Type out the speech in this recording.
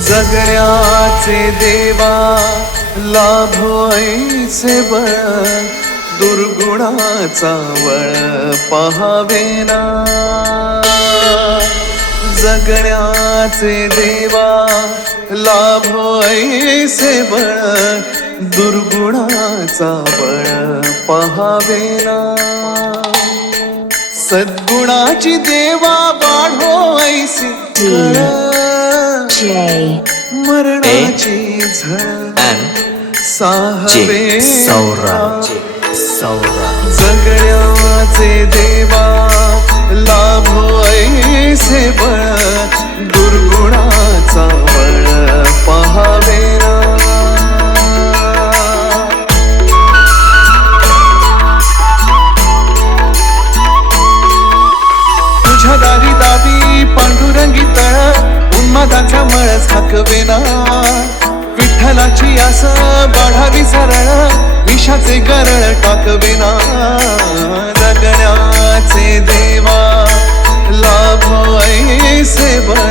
जगण्याचे देवा लाभो ऐसे बळ, दुर्गुणाचा वळ पहावेना. जगण्याचे देवा लाभो ऐसे बळ, दुर्गुणाचा बळ पहावेना. सद्गुणाची देवा वाढो ऐसी कळ, मरणाची झळ साहवे जगण्याचे देवा लाभो ऐसे बळ, दुर्गुणाचा बळ पहावेना. तुझ्या दारी दावी पांडुरंगी तळ, उन्मादाचा मळ झाकवेना. विठ्ठलाची आस वाढावी सरळ, विषाचे गरळ टाकवेना. जगण्याचे देवा लाभो ऐसे बळ,